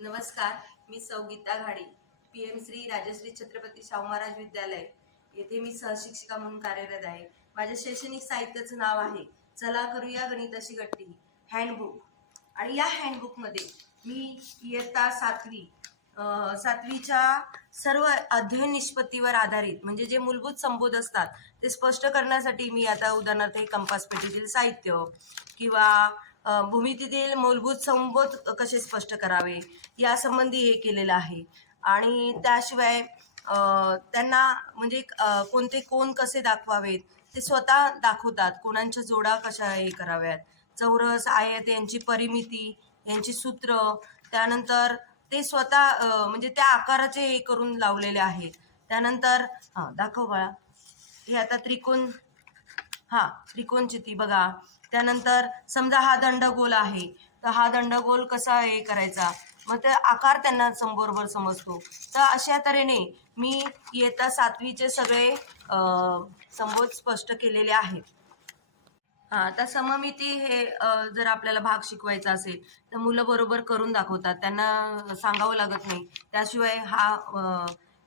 नमस्कार, मी सौ गीता घाडी, पीएम श्री राजश्री छत्रपती शाहू महाराज विद्यालय येथे मी सहशिक्षिका म्हणून कार्यरत आहे. माझ्या शैक्षणिक साहित्याचं नाव आहे चला करूया गणिताची गट्टी हँडबुक. आणि या हँडबुकमध्ये मी इयत्ता सातवीच्या सर्व अध्ययन निष्पत्तीवर आधारित म्हणजे जे मूलभूत संबोध असतात ते स्पष्ट करण्यासाठी मी आता उदाहरणार्थ हे कंपास पेटीतील साहित्य किंवा भूमितीतील मूलभूत संबोध कसे स्पष्ट करावे यासंबंधी हे केलेलं आहे. आणि त्याशिवाय त्यांना म्हणजे कोणते कोण कसे दाखवावेत ते स्वतः दाखवतात. कोणांच्या जोडा कशा हे कराव्यात, चौरस आयत यांची परिमिती, यांची सूत्र, त्यानंतर ते स्वतः म्हणजे त्या आकाराचे हे करून लावलेले आहे. त्यानंतर दाखव बाळा, हे आता त्रिकोण, त्रिकोणचिती बघा. त्यानंतर समजा हा दंडगोल आहे तर हा दंडगोल कसा हे करायचा, मग ते आकार त्यांना बरोबर समजतो. तर अशा तऱ्हेने मी इयत्ता 7वीचे सगळे संबोध स्पष्ट केलेले आहेत. आता सममिती हे जर आपल्याला भाग शिकवायचा असेल तर मुलं बरोबर करून दाखवतात, त्यांना सांगावं लागत नाही. त्याशिवाय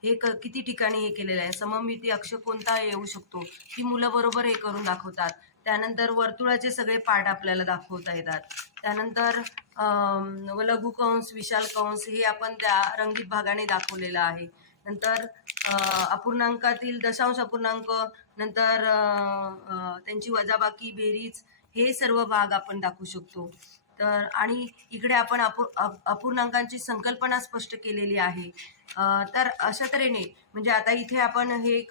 हे किती ठिकाणी हे केलेलं आहे, सममिती अक्ष कोणता येऊ शकतो ती मुलं बरोबर हे करून दाखवतात. त्यानंतर वर्तुळाचे सगळे पार्ट आपल्याला दाखवता येतात. त्यानंतर लघुकंस, विशाल कंस हे आपण त्या रंगीत भागाने दाखवलेलं आहे. नंतर अपूर्णांकातील दशांश अपूर्णांक, नंतर त्यांची वजाबाकी, बेरीज हे सर्व भाग आपण दाखवू शकतो. तर आणि इकडे आपण अपूर्णांकांची संकल्पना स्पष्ट केलेली आहे. तर अशा तऱ्हेने म्हणजे आता इथे आपण हे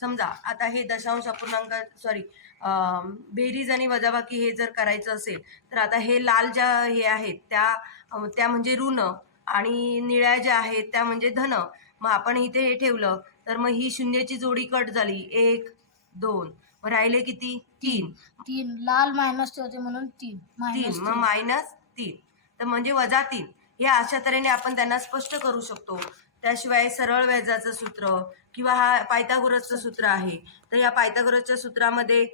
समजा आता हे दशांश अपूर्णांक बेरीज आणि वजाबाकी हे जर करायचं असेल तर आता हे लाल ज्या हे आहेत त्या म्हणजे ऋण आणि निळ्या ज्या आहेत त्या म्हणजे धन. मग आपण इथे हे ठेवलं तर मग ही शून्याची जोडी कट झाली, 1 2, मग राहिले किती, 3. लाल मायनस ठेवते म्हणून 3 मग -3 तर म्हणजे -3. हे अशा तऱ्हेने आपण त्यांना स्पष्ट करू शकतो. त्याशिवाय सरळ व्याजाचं सूत्र किंवा हा पायथागोरसचं सूत्र आहे, तर या पायथागोरसच्या सूत्रामध्ये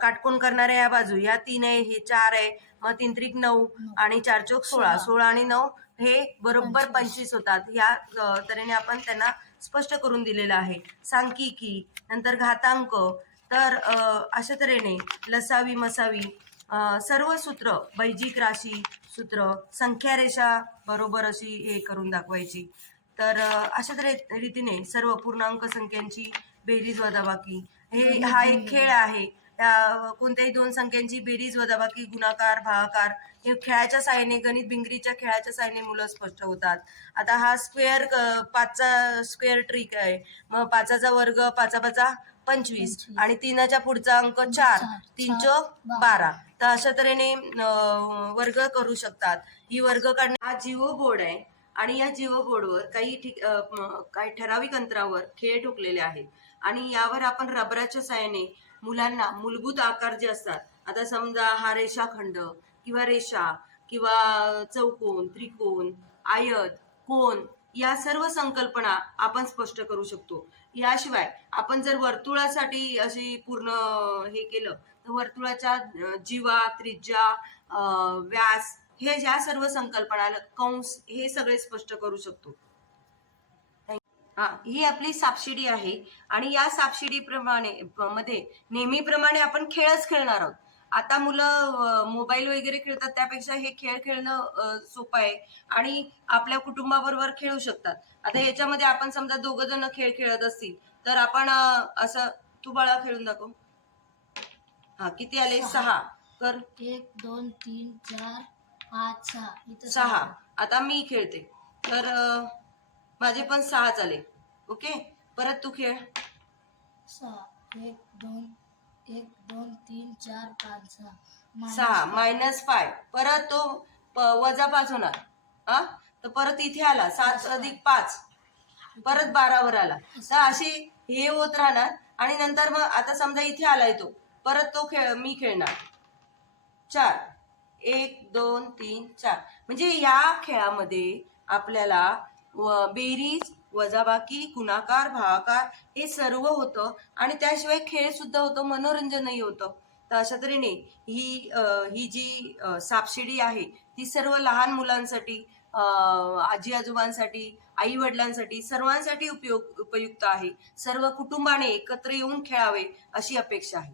काटकोन करणाऱ्या या बाजू या 3 आहे, हे 4 आहे, मग 3 त्रिक 9 आणि 4 चौक 16, 16 आणि 9 हे बरोबर 25 होतात. या तऱ्हेने आपण त्यांना स्पष्ट करून दिलेलं आहे. सांख्यिकी, नंतर घातांक, तर अशा तऱ्हेने लसावी मसावी सर्व सूत्र, बैजिक राशी सूत्र, संख्या रेषा बरोबर अशी हे करून दाखवायची. तर अशा रीतीने सर्व पूर्णांक संख्यांची बेरीज वजाबाकी हा एक खेळ आहे. कोणत्याही दोन संख्यांची बेरीज वजाबाकी गुणाकार भागाकार हे खेळाच्या साहाय्याने, गणित भिंगरीच्या खेळाच्या साहाय्याने मुलं स्पष्ट होतात. आता हा स्क्वेअर 5चा स्क्वेअर ट्रिक आहे. मग 5चा वर्ग 5 5 25 आणि 3च्या पुढचा अंक 4, 3 चौक 12. तर अशा तऱ्हेने वर्ग करू शकतात. ही वर्ग काढणे हा जिओ बोर्ड आहे आणि या जिओ बोर्डवर काही ठराविक अंतरावर खेळ ठोकलेले आहेत आणि यावर आपण रबराच्या साहाय्याने मुलांना मूलभूत आकार जे असतात, आता समजा हा रेषाखंड किंवा रेषा किंवा चौकोन, त्रिकोण, आयत, कोन या सर्व संकल्पना आपण स्पष्ट करू शकतो. याशिवाय आपण जर वर्तुळासाठी अशी पूर्ण हे केलं तर वर्तुळाच्या जीवा, त्रिज्या, व्यास हे ज्या सर्व संकल्पना, कंस हे सगळे स्पष्ट करू शकतो. ही आपली सापशिडी आहे आणि या सापशिडी मध्ये नेहमीप्रमाणे आपण खेळच खेळणार आहोत. आता मुलं मोबाईल वगैरे खेळतात, त्यापेक्षा हे खेळ खेळणं सोपं आहे आणि आपल्या कुटुंबाबरोबर खेळू शकतात. आता याच्यामध्ये आपण समजा 2 जण खेळ खेळत असतील तर आपण असं, तू बाळा खेळून दाखव. किती आले, 6 कर. 1 2 3 4 5 6. आता मी खेळते तर माझे पण 6 झाले. ओके, परत तू खेळ. 6 1 2 1 2 3 4 5 6 -5. परत तो -5 होणार. तर परत इथे आला 7 अधिक 5, परत 12 वर आला. तर अशी हे होत राहणार आणि नंतर मग आता समजा इथे आलाय तो, परत तो मी खेळणार. 4 1 2 3 4. म्हणजे या खेळामध्ये आपल्याला बेरीज वजाबाकी गुणाकार भागाकार हे सर्व होतं आणि त्याशिवाय खेळ सुद्धा होतो, मनोरंजनही होतं. तर अशा तऱ्हेने ही जी सापशिडी आहे ती सर्व लहान मुलांसाठी आजी आजोबांसाठी, आई वडिलांसाठी, सर्वांसाठी उपयुक्त आहे. सर्व कुटुंबाने एकत्र येऊन खेळावे अशी अपेक्षा आहे.